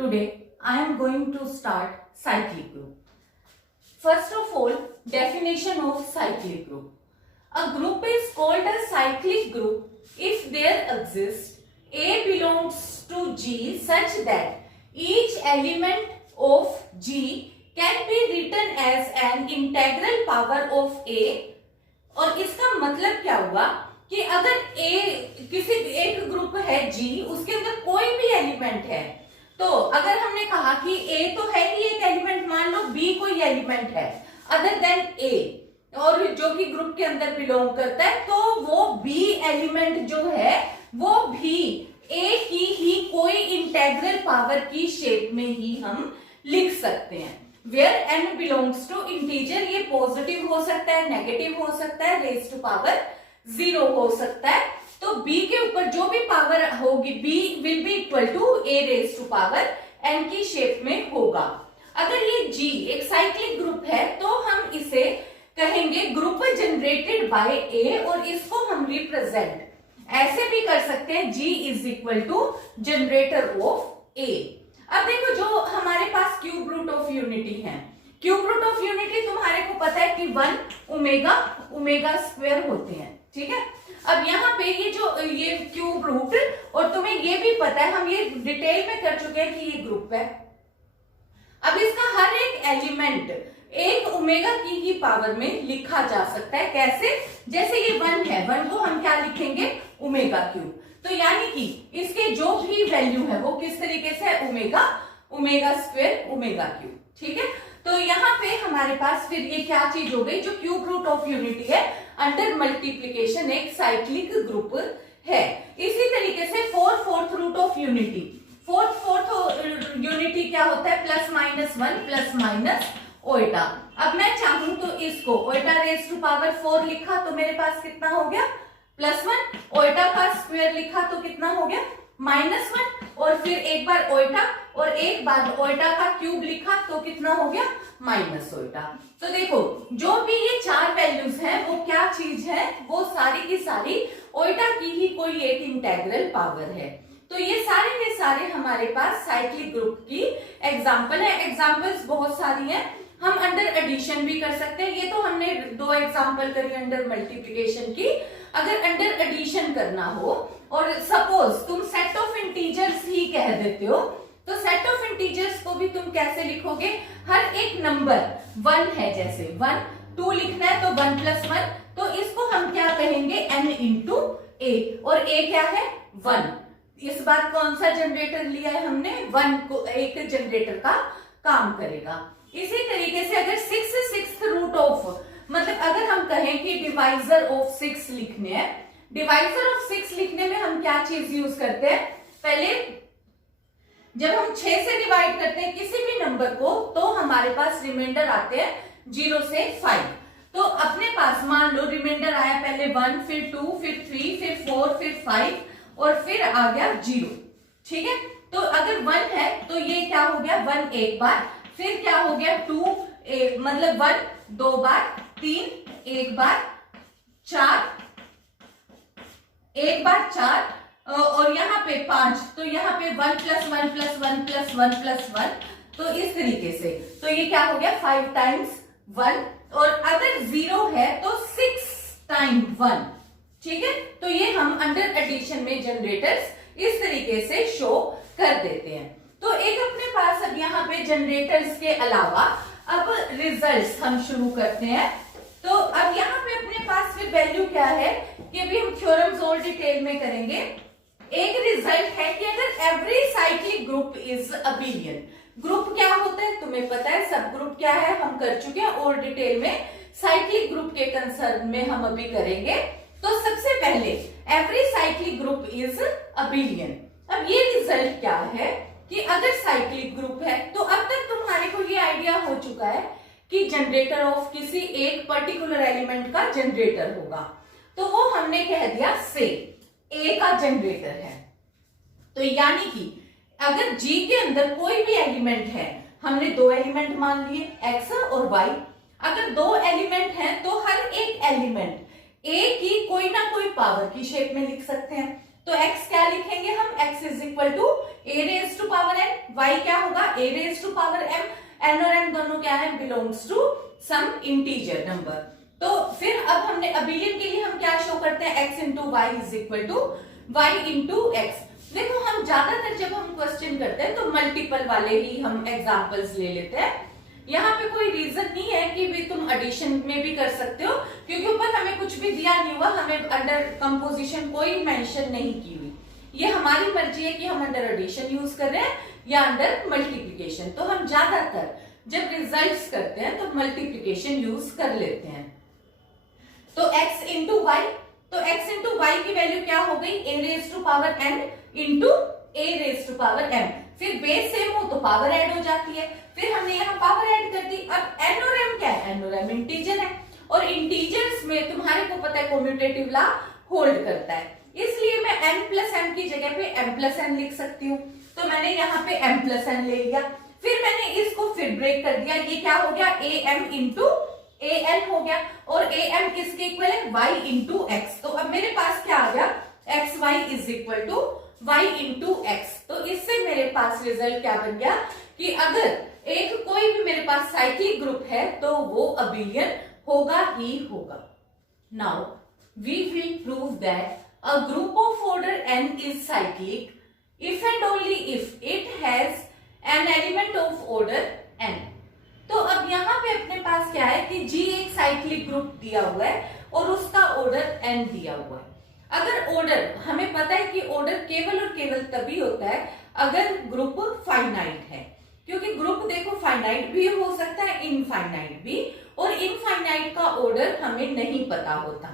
Today I am going to start cyclic group. First of all, definition of cyclic group. A group is called a cyclic group if there exists A belongs to G such that each element of G can be written as an integral power of A. और इसका मतलब क्या हुआ कि अगर A किसी एक group है G, उसके अंदर कोई भी एलिमेंट है, तो अगर हमने कहा कि A तो है ही एक एलिमेंट, मान लो B कोई एलिमेंट है अदर देन A और जो कि ग्रुप के अंदर बिलोंग करता है, तो वो B एलिमेंट जो है वो भी A की ही कोई इंटेग्रल पावर की शेप में ही हम लिख सकते हैं. Where n belongs to integer, ये पॉजिटिव हो सकता है, नेगेटिव हो सकता है, रेज टू पावर 0 हो सकता है. तो b के ऊपर जो भी पावर होगी b will be equal to a raise to power n की शेप में होगा. अगर ये g एक साइक्लिक ग्रुप है तो हम इसे कहेंगे ग्रुप जनरेटेड बाय a, और इसको हम रिप्रेजेंट ऐसे भी कर सकते हैं g is equal to generator of a. अब देखो जो हमारे पास क्यूब रूट ऑफ यूनिटी है, क्यूब रूट ऑफ यूनिटी तुम्हारे को पता है कि 1 ओमेगा स्क्वायर होते हैं, ठीक है. अब यहाँ पे ये क्यूब रूट, और तुम्हें ये भी पता है, हम ये डिटेल में कर चुके हैं कि ये ग्रुप है. अब इसका हर एक एलिमेंट एक ओमेगा की ही पावर में लिखा जा सकता है. कैसे? जैसे ये 1 है, 1 को हम क्या लिखेंगे? Omega cube. तो यानी कि इसके जो भी वैल्यू है वो किस तरीके से ओमेगा स्क्वायर ओमेगा क्यूब, ठीक है. तो यहाँ पे हमारे पास फिर ये क्या चीज हो गई, जो क्यूब रूट ऑफ यूनिटी है अंडर मल्टीप्लीकेशन एक साइक्लिक ग्रुप है. इसी तरीके से fourth root of unity, fourth unity क्या होता है? Plus minus 1 plus minus iota. अब मैं चाहूं तो इसको ओइटा रेज टू पावर 4 लिखा तो मेरे पास कितना हो गया? +1. ओइटा का स्क्वायर लिखा तो कितना हो गया? -1. और फिर एक बार ओइटा और एक बार ओइटा का क्यूब लिखा तो कितना हो गया? Minus Oita. तो देखो जो भी ये चार वैल्यूज हैं वो क्या चीज है? वो सारी की सारी ओइटा की ही कोई एक इंटेग्रल पावर है. तो ये सारे के सारे हमारे पास साइक्लिक ग्रुप की एग्जाम्पल है. एग्जाम्पल्स बहुत सारी हैं. हम अंडर एडिशन भी कर सकते हैं. ये तो हमने 2 एग्जाम्पल करी अंडर मल्टीप्लिकेशन की. अगर अंडर एडिशन करना हो और सपोज तुम सेट ऑफ इंटीजर्स ही कह देते हो, तो सेट ऑफ इंटीजर्स को भी तुम कैसे लिखोगे? हर एक नंबर 1 है, जैसे 1 2 लिखना है तो 1 + 1, तो इसको हम क्या कहेंगे? n into a. और a क्या है? 1. इस बार कौन सा जनरेटर लिया है हमने? 1 को एक जनरेटर का काम करेगा. इसी तरीके से अगर 6 रूट ऑफ, मतलब अगर हम कहें कि डिवाइजर ऑफ 6 लिखने हैं, डिवाइजर ऑफ 6 लिखने में हम क्या चीज यूज करते हैं? पहले जब हम 6 से डिवाइड करते हैं किसी भी नंबर को, तो हमारे पास रिमाइंडर आते हैं 0 से 5. तो अपने पास मान लो रिमाइंडर आया पहले 1, फिर 2, फिर 3, फिर 4, फिर 5 और फिर आ गया 0, ठीक है. तो अगर 1 है तो ये क्या हो गया? 1 एक बार, फिर क्या हो गया? 2 मतलब 1 2 बार, 3 एक बार, 4 एक बार 4, और यहाँ पे 5, तो यहाँ पे 1 + 1 + 1 + 1 + 1. तो इस तरीके से तो ये क्या हो गया? 5 टाइम्स 1. और अगर 0 है तो 6 टाइम्स 1, ठीक है. तो ये हम अंडर एडिशन में जनरेटर्स इस तरीके से शो कर देते हैं. तो एक अपने पास अब यहाँ पे जनरेटर्स के अलावा अब रिजल्ट्स हम शुरू करते हैं. तो अब यहाँ पे अपने पास फिर वैल्यू क्या है कि अभी हम थ्योरम्स और डिटेल में करेंगे. एक रिजल्ट है कि अगर every cyclic group is abelian. Group क्या होता है तुम्हें पता है, सब ग्रुप क्या है हम कर चुके हैं, और डिटेल में साइक्लिक ग्रुप के कंसर्न में हम अभी करेंगे. तो सबसे पहले every cyclic group is abelian. अब ये रिजल्ट क्या है कि अगर साइक्लिक ग्रुप है, तो अब तक तुम्हारे को ये आइडिया हो चुका है कि जनरेटर ऑफ किसी एक पर्टिकुलर एलिमेंट का जनरेटर होगा. तो वो हमने कह दिया से ए का जनरेटर है. तो यानी कि अगर जी के अंदर कोई भी एलिमेंट है, हमने 2 एलिमेंट मान लिए एक्स और वाई. अगर 2 एलिमेंट हैं तो हर एक एलिमेंट ए की कोई ना कोई पावर की शेप में लिख सकते हैं. तो x क्या लिखेंगे हम, x is equal to a raise to power n, y क्या होगा a raise to power m, n और m दोनों क्या है, belongs to some integer number. तो फिर अब हमने अबिलियन के लिए हम क्या शो करते हैं, x into y is equal to y into x. देखो हम ज्यादातर जब हम क्वेश्चन करते हैं तो मल्टीपल वाले ही हम एग्जांपल्स ले लेते हैं। यहाँ पे कोई रीजन नहीं है कि भी तुम एडिशन में भी कर सकते हो, क्योंकि ऊपर हमें कुछ भी दिया नहीं हुआ, हमें अंडर कंपोजिशन कोई मेंशन नहीं की हुई। ये हमारी मर्जी है कि हम अंडर एडिशन यूज कर रहे हैं या अंडर मल्टीप्लिकेशन। तो हम ज्यादातर जब रिजल्ट्स करते हैं तो मल्टीप्लिकेशन यूज कर लेते हैं। तो x इंटू वाई, तो x इंटू वाई की वैल्यू क्या हो गई, a raise to power n into a raise to power m। फिर बेस सेम हो तो पावर ऐड हो जाती है, फिर हमने यहाँ पावर ऐड कर दी। अब n और m क्या है, n और m इंटीजर है, और इंटीजर्स में तुम्हारे को पता है कम्यूटेटिव लॉ होल्ड करता है, इसलिए मैं n प्लस m की जगह पे m प्लस n लिख सकती हूँ। तो मैंने यहाँ पे m प्लस n ले लिया, फिर मैंने इसको फिर ब्रेक कर दिया, ये क्या हो गया am इंटू an हो गया, और am किसके इक्वल है, y इंटू एक्स। तो अब मेरे पास क्या आ गया, x y is equal to y into x. तो इससे मेरे पास रिजल्ट क्या बन गया कि अगर एक कोई भी मेरे पास साइक्लिक ग्रुप है तो वो अबिलियन होगा ही होगा। Now we will prove that a group of order n is cyclic if and only if it has an element of order n। तो अब यहाँ पे अपने पास क्या है कि G एक साइक्लिक ग्रुप दिया हुआ है और उसका ऑर्डर n दिया हुआ है। अगर ऑर्डर, हमें पता है कि ऑर्डर केवल और केवल तभी होता है अगर ग्रुप फाइनाइट है, क्योंकि ग्रुप देखो फाइनाइट भी हो सकता है इनफाइनाइट भी, और इनफाइनाइट का ऑर्डर हमें नहीं पता होता।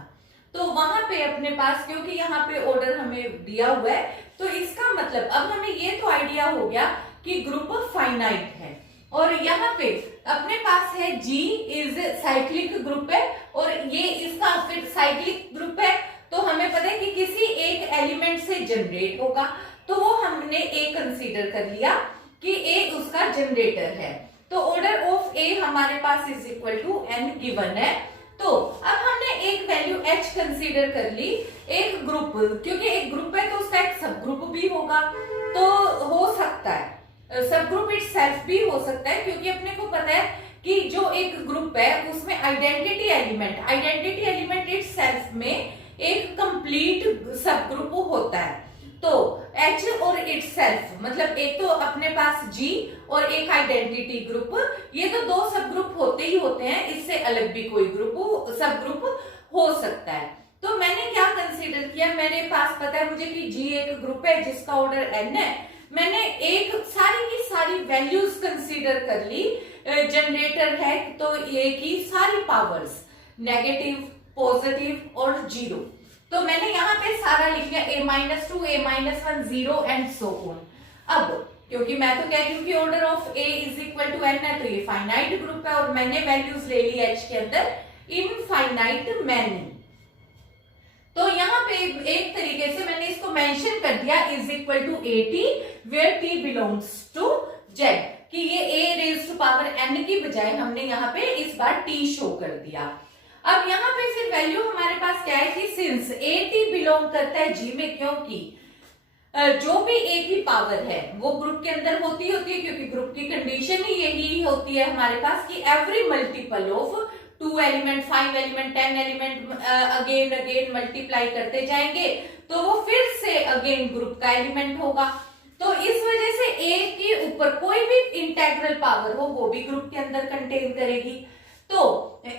तो वहां पे अपने पास क्योंकि यहाँ पे ऑर्डर हमें दिया हुआ है, तो इसका मतलब अब हमें ये तो आइडिया हो गया कि ग्रुप फाइनाइट है। और यहाँ पे अपने पास है G इज साइक्लिक ग्रुप है, और ये इसका फिर साइक्लिक ग्रुप है, तो हमें पता है कि किसी एक एलिमेंट से जनरेट होगा, तो वो हमने A कंसीडर कर लिया कि A उसका जनरेटर है। तो ऑर्डर ऑफ A हमारे पास is equal to n given है। तो अब हमने एक वैल्यू h कंसीडर कर ली, एक ग्रुप, क्योंकि एक ग्रुप है तो उसका एक सब ग्रुप भी होगा, तो हो सकता है सब ग्रुप इटसेल्फ भी हो सकता है, क्योंकि अपने को पता है कि जो एक ग्रुप है उसमें आइडेंटिटी एलिमेंट इटसेल्फ में एक कंप्लीट सब ग्रुप होता है। तो H और इटसेल्फ मतलब एक तो अपने पास G और एक आइडेंटिटी ग्रुप, ये तो दो सब ग्रुप होते ही होते हैं, इससे अलग भी कोई ग्रुप सब ग्रुप हो सकता है। तो मैंने क्या कंसीडर किया, मेरे पास पता है मुझे कि G एक ग्रुप है जिसका ऑर्डर n है, मैंने एक सारी की सारी वैल्यूज कंसीडर कर ली। जनरेटर है तो ये की सारी पावर्स नेगेटिव, पॉजिटिव और जीरो, तो मैंने यहाँ पे सारा लिख लिया a-2, a-1, 0 and so on. अब क्योंकि मैं तो कह रही हूँ कि order of A is equal to n है, तो ये फाइनाइट ग्रुप है, और मैंने वैल्यूज ले ली H के अंदर इनफाइनाइट मैनी। तो यहाँ पे एक तरीके से मैंने इसको मेंशन कर दिया is equal to AT where T belongs to Z, कि ये A raise to power n की बजाय हमने यहाँ पे इस बार T शो कर दिया। अब यहाँ पे फिर वैल्यू हमारे पास क्या है कि सिंस AT बिलोंग करता है G में, क्योंकि जो भी एक ही पावर है वो ग्रुप के अंदर होती है, क्योंकि ग्रुप की कंडीशन ही यही होती है हमारे पास कि every multiple of 2 element, 5 element, 10 element again multiply करते जाएंगे तो वो फिर से अगेन ग्रुप का एलिमेंट होगा। तो इस वजह से A के ऊपर कोई भी इंटेग्रल पावर हो वो भी ग्रुप के अंदर कंटेन करेगी। तो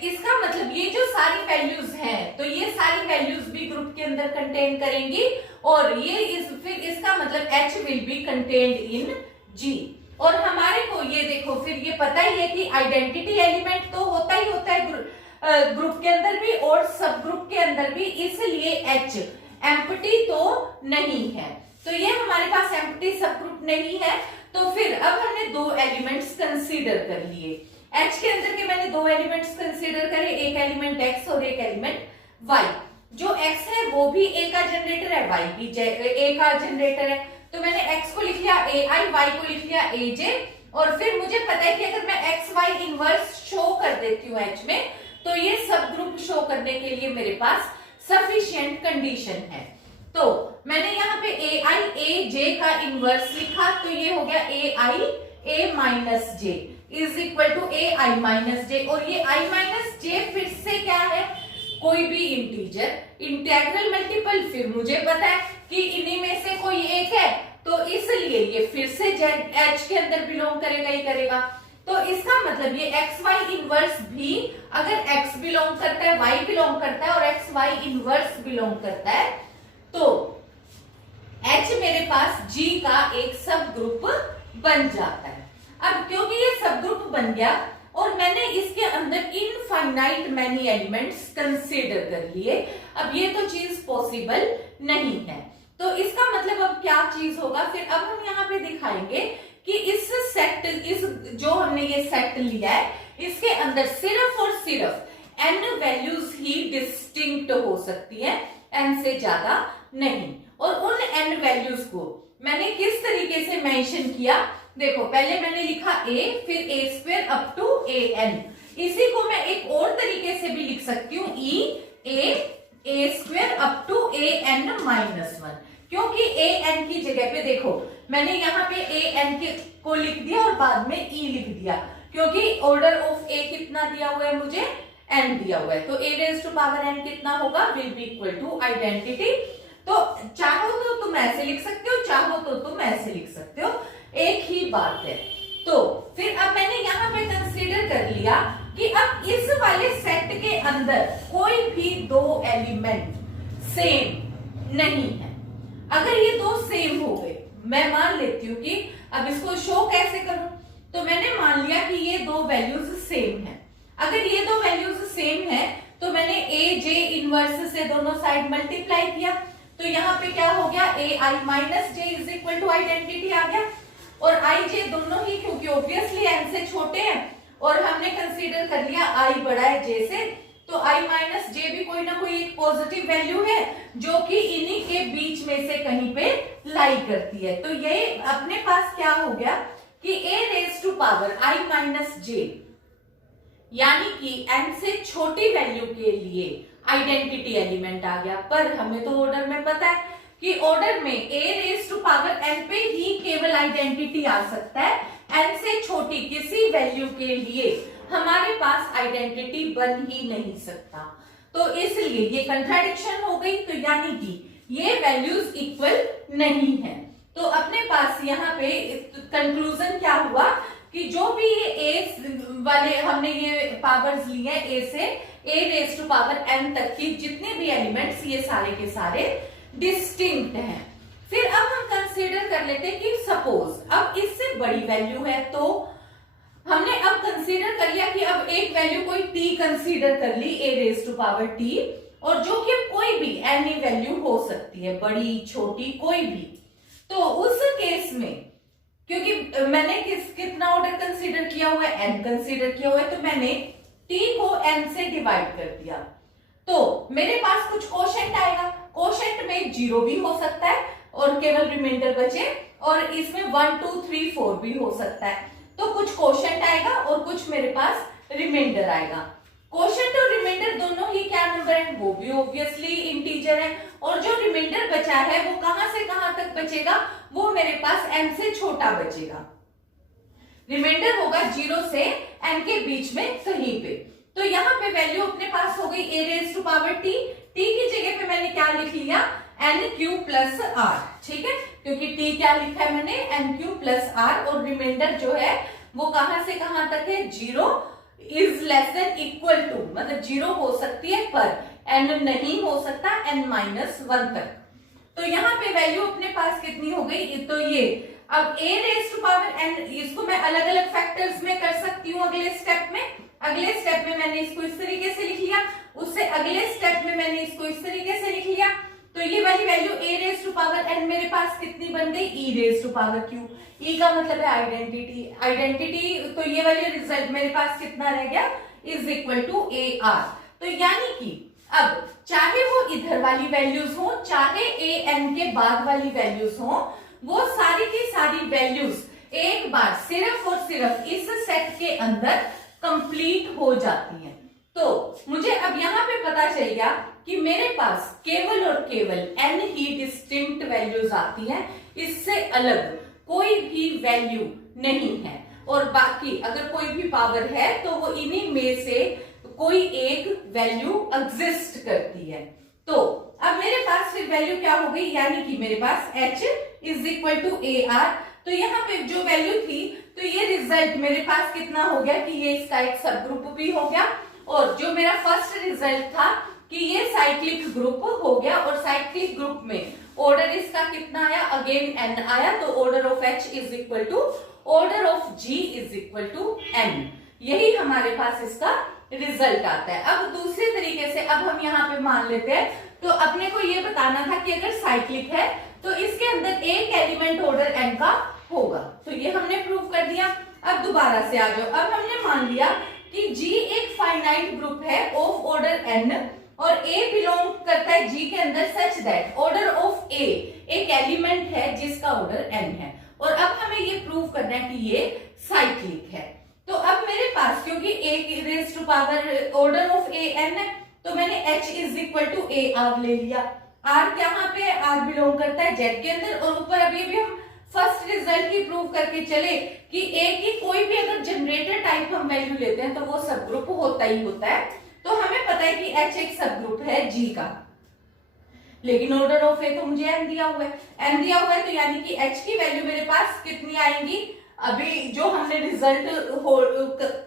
इसका मतलब ये जो सारी वैल्यूज हैं, तो ये सारी वैल्यूज भी ग्रुप के अंदर कंटेन करेंगी, और ये फिर इसका मतलब H will B contained in G। और हमारे को ये देखो फिर ये पता ही है कि आइडेंटिटी एलिमेंट तो होता ही होता है ग्रुप के अंदर भी और सब ग्रुप के अंदर भी, इसलिए H एम्प्टी तो नहीं है, तो ये हमारे पास एम्प्टी सब ग्रुप नहीं है। तो फिर अब हमने दो एलिमेंट्स कंसीडर कर लिए, H के अंदर के मैंने दो एलिमेंट्स कंसीडर करे, एक एलिमेंट X और एक एलिमेंट Y। जो X है वो भी A का जनरेटर है, Y भी A का जनरेटर है, तो मैंने X को लिख लिया AI, Y को लिख लिया AJ, और फिर मुझे पता है कि अगर मैं XY इनवर्स शो कर देती हूँ H में, तो ये सब ग्रुप शो करने के लिए मेरे पास सफिशिएंट कंडीशन है। तो मैंने यहाँ पे ए आई ए जे का इनवर्स लिखा, तो ये हो गया A I A minus J is equal to A I minus J. और ये आई माइनस जे फिर से क्या है, कोई भी इंटीजर, इंटीग्रल मल्टीपल। फिर मुझे पता है कि इन्हीं में से कोई एक है, तो इसलिए ये फिर से जेड एच के अंदर बिलोंग करेगा ही करेगा। तो इसका मतलब ये एक्स वाई इनवर्स भी अगर एक्स बिलोंग करता है, वाई बिलोंग करता है और एक्स वाई इनवर्स बिलोंग करता है, तो एच मेरे पास जी का एक सब ग्रुप बन जाता है। अब क्योंकि ये सब ग्रुप बन गया और मैंने इसके अंदर इनफाइनाइट मैनी एलिमेंट्स कंसीडर कर लिए, अब ये तो चीज पॉसिबल नहीं है। तो इसका मतलब अब क्या चीज होगा, फिर अब हम यहाँ पे दिखाएंगे कि इस सेट, इस जो हमने ये सेट लिया है, इसके अंदर सिर्फ और सिर्फ n वैल्यूज ही डिस्टिंक्ट हो सकती है, n से ज्यादा नहीं। और उन n वैल्यूज को मैंने किस तरीके से मेंशन किया, देखो पहले मैंने लिखा a, फिर a square up to an। इसी को मैं एक और तरीके से भी लिख सकती हूँ, a square up to an minus 1, क्योंकि an की जगह पे देखो मैंने यहाँ पे an को लिख दिया और बाद में e लिख दिया, क्योंकि ऑर्डर ऑफ a कितना दिया हुआ है, मुझे n दिया हुआ है। तो a raise to power n कितना होगा, will be equal to identity. तो चाहो तो तुम ऐसे लिख सकते हो, चाहो तो तुम ऐसे लिख सकते हो, एक ही बात है। तो फिर अब मैंने यहाँ पे कंसीडर कर लिया कि अब इस वाले सेट के अंदर कोई भी दो एलिमेंट सेम नहीं है। अगर ये दो सेम हो गए, मैं मान लेती हूँ कि अब इसको शो कैसे करूं, तो मैंने मान लिया कि ये दो वैल्यूज सेम है। अगर ये दो वैल्यूज सेम है तो मैंने ए जे इनवर्स से दोनों साइड मल्टीप्लाई किया, तो यहाँ पे क्या हो गया, A I minus J is equal to identity आ गया। और आई जे दोनों ही, क्योंकि ऑब्वियसली एन से छोटे हैं और हमने कंसीडर कर लिया आई बड़ा है जे से, तो आई माइनस जे भी कोई ना कोई एक पॉजिटिव वैल्यू है जो कि इन्हीं के बीच में से कहीं पे लाई करती है। तो ये अपने पास क्या हो गया कि A raise to power I minus J, यानी कि n से छोटी वैल्यू के लिए आइडेंटिटी एलिमेंट आ गया। पर हमें तो ऑर्डर में पता है कि ऑर्डर में a raise to power n पे ही केवल आइडेंटिटी आ सकता है, n से छोटी किसी वैल्यू के लिए हमारे पास आइडेंटिटी बन ही नहीं सकता। तो इसलिए ये कंट्राडिक्शन हो गई, तो यानी कि ये वैल्यूज इक्वल नहीं है। तो अपने पास यहाँ पे कंक्लूजन क्या हुआ कि जो भी ये ए वाले हमने ये पावर्स लिए हैं, ए से ए रेज टू पावर n तक की जितने भी एलिमेंट्स, ये सारे के सारे डिस्टिंक्ट हैं। फिर अब हम कंसीडर कर लेते हैं कि सपोज अब इससे बड़ी वैल्यू है, तो हमने अब कंसीडर कर लिया कि अब एक वैल्यू कोई t कंसीडर कर ली, a raise to power t, और जो कि कोई भी एनी वैल्यू हो सकती है, बड़ी छोटी कोई भी। तो उस केस में क्योंकि मैंने कितना ऑर्डर कंसीडर किया हुआ है, n कंसीडर किया हुआ है, तो मैंने t को n से डिवाइड कर दिया, तो मेरे पास कुछ कोशेंट आएगा। कोशेंट में 0 भी हो सकता है और केवल रिमाइंडर बचे, और इसमें 1 2 3 4 भी हो सकता है। तो कुछ कोशेंट आएगा और कुछ मेरे पास रिमाइंडर आएगा। कोशेंट और रिमाइंडर दोनों ही क्या नंबर है, वो भी ऑब्वियसली इंटीजर है, और जो रिमाइंडर बचा है वो कहां से कहां तक बचेगा, वो मेरे पास n से छोटा बचेगा। रिमाइंडर होगा 0 से n के बीच में कहीं पे। तो यहाँ पे वैल्यू अपने पास हो गई a raise to power t, t की जगह पे मैंने क्या लिख लिया, n क्यू प्लस r, ठीक है, क्योंकि t क्या लिखा है मैंने, n क्यू प्लस r, और रिमाइंडर जो है वो कहां से कहां तक है, 0 is less than equal to, मतलब 0 हो सकती है पर n नहीं हो सकता, n माइनस 1 तक। तो यहाँ पे वैल्यू अपने पास कितनी हो गई, तो ये अब a raise to power n, इसको मैं अलग अलग फैक्टर्स में कर सकती हूँ अगले स्टेप में। अगले स्टेप में मैंने इसको इस तरीके से लिख लिया, उससे अगले स्टेप में मैंने इसको इस तरीके से लिख लिया। तो ये वाली value a raise to power n मेरे पास कितनी बन गई, e raise to power q। e का मतलब है आइडेंटिटी, आइडेंटिटी, तो ये वाली रिजल्ट मेरे पास कितना रह गया, इज इक्वल टू ar। तो यानी कि अब चाहे वो इधर वाली वैल्यूज हो, चाहे an के बाद वाली वैल्यूज हो, वो सारी की सारी वैल्यूज एक बार सिर्फ और सिर्फ इस सेट के अंदर कंप्लीट हो जाती हैं। तो मुझे अब यहाँ पे पता चल गया कि मेरे पास केवल और केवल n ही डिस्टिंक्ट वैल्यूज आती हैं, इससे अलग कोई भी वैल्यू नहीं है, और बाकी अगर कोई भी पावर है तो वो इन्हीं में से कोई एक वैल्यू एग्जिस्ट करती है। तो अब मेरे पास फिर वैल्यू क्या हो गई, यानी कि मेरे पास h is equal to a r. तो यहाँ पे जो वैल्यू थी, तो ये रिजल्ट मेरे पास कितना हो गया कि ये इसका एक सब ग्रुप भी हो गया, और जो मेरा फर्स्ट रिजल्ट था कि ये साइक्लिक ग्रुप हो गया, और साइक्लिक ग्रुप में ऑर्डर इसका कितना आया, अगेन n आया, तो order of h is equal to order of g is equal to n। यही हमारे पास इसका रिजल्ट आता है। अब दूसरे तरीके से अब हम यहाँ पे मान लेते हैं, तो अपने को ये बताना था कि अगर साइक्लिक है तो इसके अंदर एक एलिमेंट ऑर्डर n का होगा, तो ये हमने प्रूव कर दिया। अब दोबारा से आ जाओ, अब हमने मान लिया कि G एक फाइनाइट ग्रुप है ऑफ ऑर्डर n, और A बिलोंग करता है G के अंदर such that order of A एक एलिमेंट है जिसका ऑर्डर n है, और अब हमें ये प्रूव करना है कि ये साइक्लिक है। तो अब मेरे पास क्योंकि A की raise to power order of A n है, तो मैंने h is equal to a r ले लिया। r क्या पे r बिलोंग करता है z के अंदर, और ऊपर अभी भी हम फर्स्ट रिजल्ट ही प्रूव करके चले कि A की कोई भी अगर जनरेटर टाइप हम वैल्यू लेते हैं तो वो सब ग्रुप होता ही होता है। तो हमें पता है कि H एक सब ग्रुप है G का, लेकिन ऑर्डर ऑफ A तो मुझे n दिया हुआ है, n दिया हुआ है, तो यानी कि H की वैल्यू मेरे पास कितनी आएंगी, अभी जो हमने रिजल्ट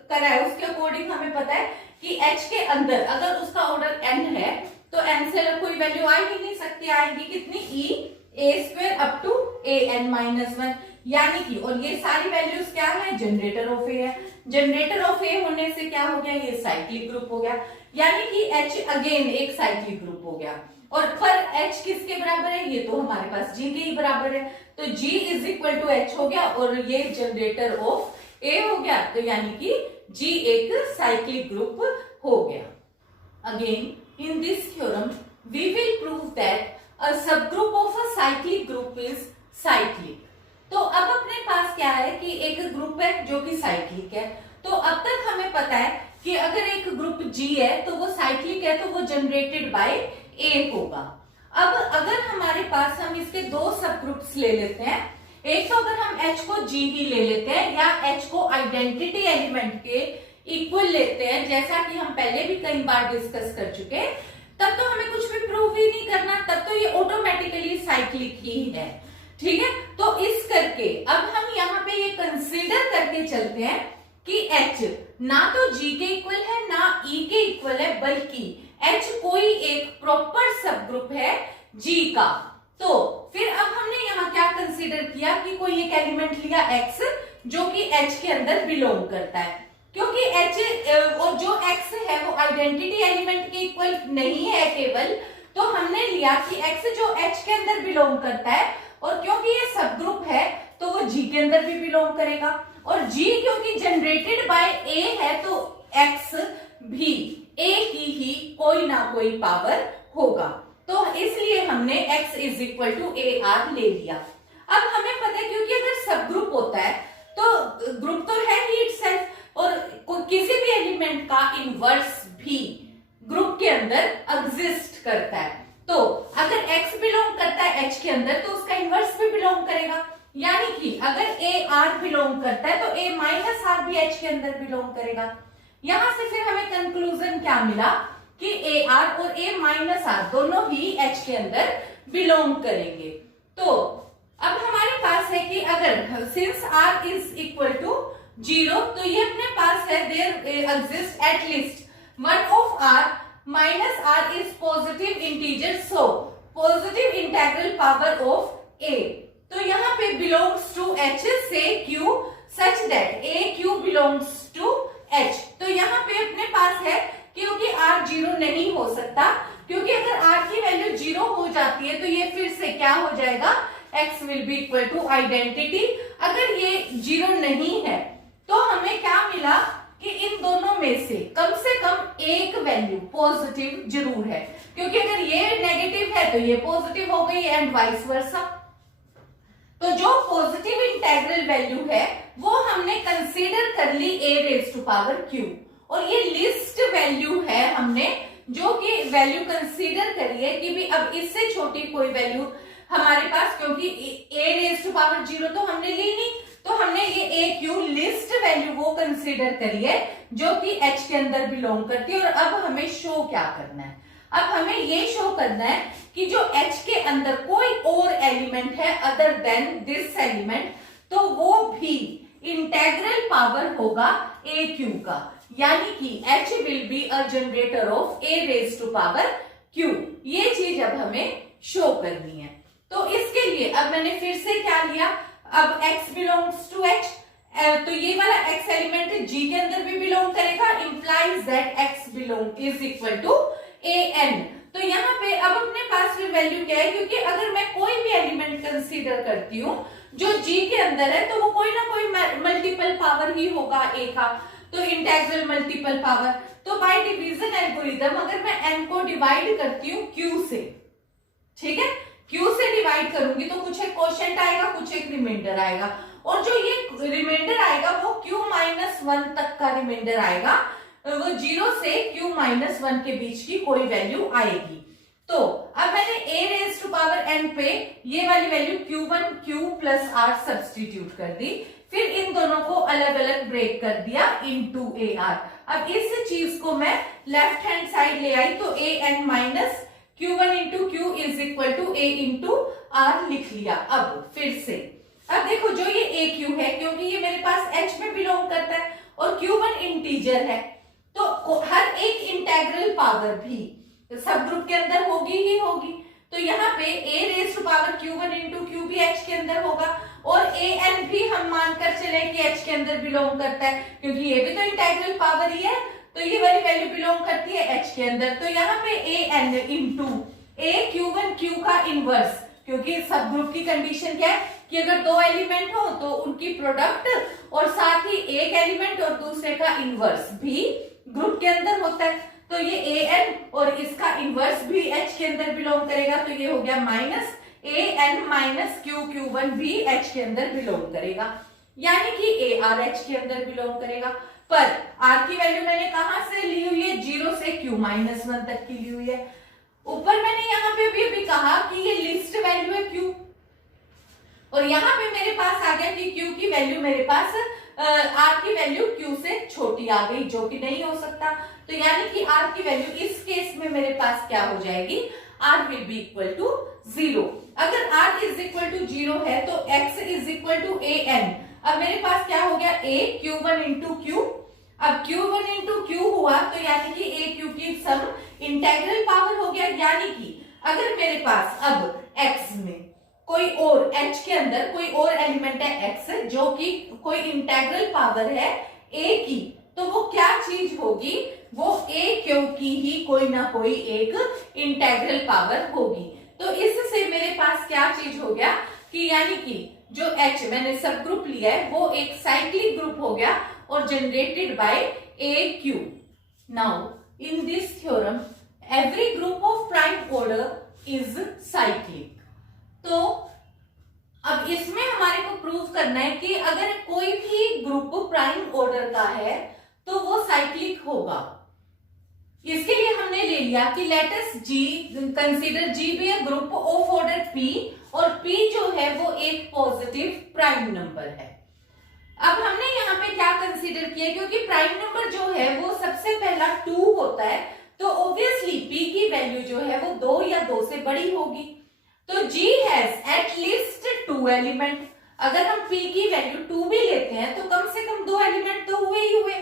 करा है उसके अकॉर्डिंग हमें पता है कि H के अंदर अगर उसका ऑर्डर n है तो n से अलग कोई वैल्यू आ ही नहीं सकती, आएगी कितनी e a square up to a n minus 1, यानी कि, और ये सारी वैल्यूज क्या है, जनरेटर ऑफ ए है। जनरेटर ऑफ ए होने से क्या हो गया, ये साइक्लिक ग्रुप हो गया, यानी कि H अगेन एक साइक्लिक ग्रुप हो गया। और पर H किसके बराबर है, ये तो हमारे पास G के ही बराबर है, तो G is equal to H हो गया, और ये जनरेटर ऑफ A हो गया, तो यानी कि G एक साइक्लिक ग्रुप हो गया। Again in this theorem we will prove that a subgroup of a cyclic group is cyclic. तो अब अपने पास क्या है कि एक ग्रुप है जो कि साइक्लिक है, तो अब तक हमें पता है कि अगर एक ग्रुप G है तो वो साइक्लिक है, तो वो जनरेटेड बाय A होगा। अब अगर हमारे पास हम इसके दो सब ग्रुप्स ले लेते हैं, एक तो अगर हम H को G ही ले लेते हैं या H को आइडेंटिटी एलिमेंट के इक्वल लेते हैं, जैसा कि हम पहले भी कई बार डिस्कस कर चुके, तब तो हमें कुछ भी प्रूव ही नहीं करना, तब तो ये ऑटोमेटिकली साइक्लिक ही है। ठीक है, तो इस करके अब हम यहाँ पे ये कंसीडर करके चलते हैं कि H ना तो G के इक्वल है ना E के इक्वल है, बल्कि H कोई एक प्रॉपर सब ग्रुप है G का। तो फिर अब हमने यहाँ क्या कंसीडर किया कि कोई एक एलिमेंट लिया X जो कि H के अंदर बिलोंग करता है, क्योंकि H और जो X है वो आइडेंटिटी एलिमेंट के इक्वल नहीं है केवल, तो हमने लिया कि X जो H के अंदर बिलोंग करता है, और क्योंकि ये सब ग्रुप है तो वो G के अंदर भी बिलोंग करेगा, और G क्योंकि जनरेटेड बाय A है तो X भी A की ही कोई ना कोई पावर होगा, तो इसलिए हमने X is equal to a r ले लिया। अब हमें पता है क्योंकि अगर सब ग्रुप होता है तो ग्रुप तो है ही इटसेल्फ, और किसी भी एलिमेंट का इनवर्स भी ग्रुप के अंदर एग्जिस्ट करता है, तो अगर X बिलोंग करता है H के अंदर तो उसका इनवर्स भी बिलोंग करेगा, यानी कि अगर A R बिलोंग करता है तो A माइनस आर भी H के अंदर बिलोंग करेगा। यहां से फिर हमें कंक्लूजन क्या मिला कि A R और A माइनस आर दोनों ही H के अंदर बिलोंग करेंगे। तो अब हमारे पास है कि अगर since R is equal to 0, तो ये अपने पास है there exist at least one of R minus R is positive integer, so positive integral power of A। तो यहाँ पे belongs to H से Q such that A Q belongs to H। तो यहाँ पे अपने पास है क्योंकि R 0 नहीं हो सकता, क्योंकि अगर R की वैल्यू 0 हो जाती है तो ये फिर से क्या हो जाएगा, X will be equal to identity। अगर ये 0 नहीं है तो हमें क्या मिला कि इन दोनों में से कम एक वैल्यू पॉजिटिव जरूर है, क्योंकि अगर ये नेगेटिव है तो ये पॉजिटिव हो गई एंड वाइस वर्सा। तो जो पॉजिटिव इंटेग्रल वैल्यू है वो हमने कंसीडर कर ली a raise to power q, और ये लिस्ट वैल्यू है हमने जो कि वैल्यू कंसीडर करिए कि भी अब इससे छोटी कोई वैल्यू हमारे पास, क्योंकि a रेज टू पावर 0 तो हमने ली नहीं, तो हमने ये ए क्यू लिस्ट वैल्यू वो कंसीडर करी है जो कि h के अंदर बिलोंग करती है। और अब हमें शो क्या करना है, अब हमें ये शो करना है कि जो h के अंदर कोई और एलिमेंट है अदर देन दिस एलिमेंट, तो वो भी इंटेग्रल पावर होगा ए क्यू का, यानी कि h will be a generator of a raise to power q। ये चीज अब हमें शो करनी है। तो इसके लिए अब मैंने फिर से क्या लिया, अब x बिलोंग्स टू h, तो ये वाला x एलिमेंट g के अंदर भी बिलोंग करेगा, implies that x belong is equal to an। तो यहाँ पे अब अपने पास फिर वैल्यू क्या है, क्योंकि अगर मैं कोई भी एलिमेंट कंसीडर करती हूँ जो g के अंदर है, तो वो कोई ना कोई मल्टीपल पावर ही होगा a का, तो इंटेग्रल मल्टीपल पावर। तो बाय डिवीजन एल्गोरिथम अगर मैं n को डिवाइड करती हूँ q से, ठीक है, q से डिवाइड करूंगी तो कुछ एक क्वोशिएंट आएगा, कुछ एक रिमाइंडर आएगा, और जो ये रिमाइंडर आएगा वो q माइनस 1 तक का रिमाइंडर आएगा, वो 0 से q माइनस 1 के बीच की कोई वैल्यू आएगी। तो अब मैंने a raise to power n पे ये वाली value q1 q plus r substitute कर दी, फिर इन दोनों को अलग अलग ब्रेक कर दिया इनटू ar। अब इस चीज को मैं लेफ्ट हैंड साइड ले आई तो an minus q1 into q is equal to a into r लिख लिया। अब फिर से अब देखो जो ये a q है, क्योंकि ये मेरे पास h में बिलोंग करता है और q1 इंटीजर है, तो हर एक इंटेग्रल पावर भी सब ग्रुप के अंदर होगी ही होगी। तो यहाँ पे a raise to power q1 into q भी h के अंदर होगा, और an भी हम मानकर चले कि h के अंदर बिलोंग करता है, क्योंकि ये भी तो इंटेग्रल पावर ही है, तो ये वाली वैल्यू बिलोंग करती है h के अंदर। तो यहाँ पे an into a q1 q का इनवर्स, क्योंकि सब ग्रुप की कंडीशन क्या है कि अगर दो एलिमेंट हो तो उनकी प्रोडक्ट और साथ ही एक एलिमेंट और दूसरे का इनवर्स भी ग्रुप के अंदर होता है। तो ये an और इसका इनवर्स भी h के अंदर बिलोंग करेगा, तो ये हो गया माइनस an माइनस q1 भी h के अंदर बिलोंग करेगा, यानी कि ar h के अंदर बिलोंग करेगा। पर r की वैल्यू मैंने कहां से ली हुई है, 0 से q माइनस 1 तक की ली हुई है। ऊपर मैंने यहाँ पे भी कहा कि ये लिस्ट वैल्यू है q, और यहाँ पे मेरे पास आ गया कि q की वैल्यू मेरे पास r की वैल्यू q से छोटी आ गई, जो कि नहीं हो सकता। तो यानी कि r की वैल्यू इस केस में मेरे पास क्या हो जाएगी, r will be equal to 0। अगर r इज इक्वल टू 0 है तो x is equal to an। अब मेरे पास क्या हो गया, a q1 इंटू q, अब q1 इंटू q हुआ तो यानी कि a q की सम इंटेग्रल पावर हो गया, यानी कि अगर मेरे पास अब x में कोई और h के अंदर कोई और एलिमेंट है x जो कि कोई इंटेग्रल पावर है a की, तो वो क्या चीज होगी, वो a q की ही कोई ना कोई एक इंटेग्रल पावर होगी। तो इससे मेरे पास क्या चीज हो गया कि यानी कि जो h मैंने सब ग्रुप लिया है वो एक साइक्लिक ग्रुप हो गया और generated by a q। Now in this theorem every group of prime order is cyclic. तो अब इसमें हमारे को प्रूव करना है कि अगर कोई भी ग्रुप प्राइम ऑर्डर का है तो वो साइक्लिक होगा। इसके लिए हमने ले लिया कि let us G consider G be a group of order P, और P जो है वो एक पॉजिटिव प्राइम नंबर है। अब हमने यहाँ पे क्या कंसीडर किया, क्योंकि प्राइम नंबर जो है वो सबसे पहला 2 होता है, तो ऑब्वियसली P की वैल्यू जो है वो 2 या 2 से बड़ी होगी। तो G has at least 2 element. अगर हम P की वैल्यू 2 भी लेते हैं तो कम से कम 2 एलिमेंट तो हुए ही हुए।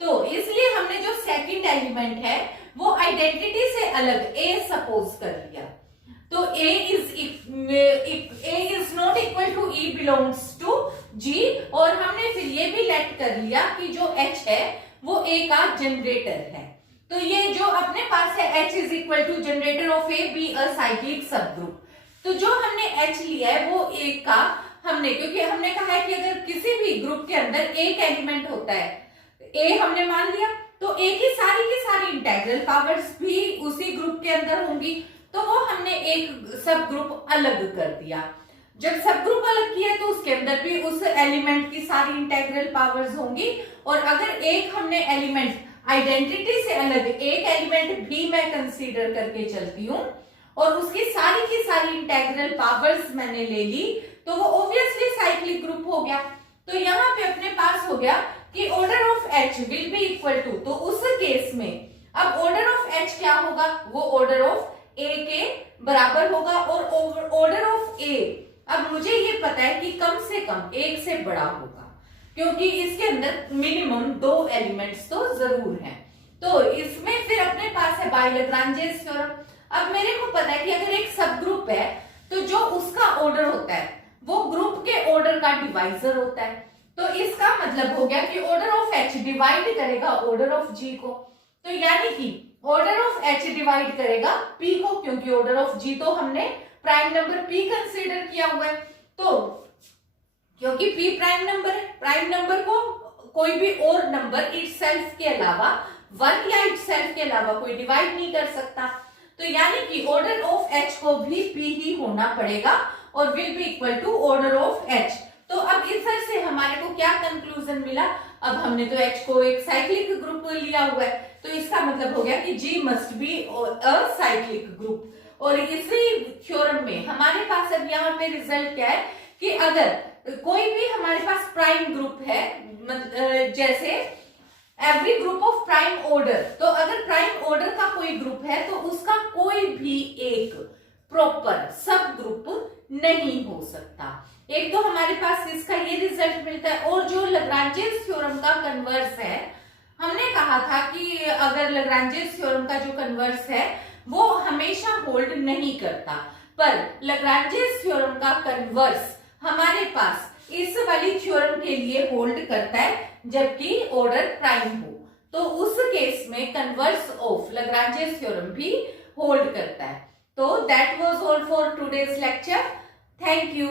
तो इसलिए हमने जो सेकंड एलिमेंट है वो आइडेंटिटी से अलग A सपोज कर लिया। तो A is not equal to E belongs to G, और हमने फिर ये भी लेट कर लिया कि जो H है वो A का जनरेटर है। तो ये जो अपने पास है H is equal to generator of A be a cyclic subgroup. तो जो हमने H लिया है वो A का हमने, क्योंकि हमने कहा है कि अगर किसी भी ग्रुप के अंदर एक एलिमेंट होता है, A हमने मान लिया, तो A की सारी इंटेग्रल पावर्स भी उसी ग्रुप के अंदर होंगी, तो वो हमने एक सब ग्रुप अलग कर दिया। जब सब ग्रुप अलग किया तो उसके अंदर भी उस एलिमेंट की सारी इंटेग्रल पावर्स होंगी, और अगर एक हमने एलिमेंट आइडेंटिटी से अलग एक एलिमेंट भी मैं कंसीडर करके चलती हूँ और उसकी सारी की सारी इंटेग्रल पावर्स मैंने ले ली, तो वो ऑब्वियसली साइक्लिक ग्रुप हो गया। तो यहाँ पे अपने पास हो गया कि order of H will be equal to, तो उस केस में अब ऑर्डर ऑफ एच क्या होगा, वो ऑर्डर ऑफ ए के बराबर होगा। और ऑर्डर ऑफ ए, अब मुझे ये पता है कि कम से कम एक से बड़ा होगा, क्योंकि इसके अंदर मिनिमम 2 एलिमेंट्स तो जरूर हैं। तो इसमें फिर अपने पास है बाय लैग्रांजेस थ्योरम। अब मेरे को पता है कि अगर एक सब ग्रुप है तो जो उसका ऑर्डर होता है वो ग्रुप के ऑर्डर का डिवाइजर होता है। तो इसका मतलब हो गया कि ऑर्डर ऑफ एच डिवाइड करेगा ऑर्डर ऑफ जी को। तो यानी कि ऑर्डर ऑफ एच डिवाइड करेगा पी को, क्योंकि ऑर्डर ऑफ जी तो हमने प्राइम नंबर पी कंसीडर किया हुआ है। तो क्योंकि पी प्राइम नंबर है, प्राइम नंबर को कोई भी और नंबर इटसेल्फ के अलावा 1 या इटसेल्फ के अलावा कोई डिवाइड नहीं कर सकता। तो यानी कि ऑर्डर ऑफ एच को भी पी ही होना पड़ेगा और will be equal to order of H. तो अब इस तरह से हमारे को क्या कंक्लूजन मिला, अब हमने तो एच को एक साइक्लिक ग्रुप लिया हुआ है, तो इसका मतलब हो गया कि G must be a cyclic group. और इसी थ्योरम में हमारे पास अब यहाँ पे रिजल्ट क्या है कि अगर कोई भी हमारे पास प्राइम ग्रुप है, जैसे every group of prime order, तो अगर प्राइम ऑर्डर का कोई ग्रुप है तो उसका कोई भी एक प्रॉपर सब ग्रुप नहीं हो सकता। एक तो हमारे पास इसका ये रिजल्ट मिलता है। और जो लैग्रांजेस थ्योरम का कन्वर्स है, हमने कहा था कि अगर लैग्रांजेस थ्योरम का जो कन्वर्स है वो हमेशा होल्ड नहीं करता, पर लैग्रांजेस थ्योरम का कन्वर्स हमारे पास इस वाली थ्योरम के लिए होल्ड करता है जबकि ऑर्डर प्राइम हो। तो उस केस में कन्वर्स ऑफ लैग्रांजेस थ्योरम भी होल्ड करता है। तो that was all for today's lecture. Thank you.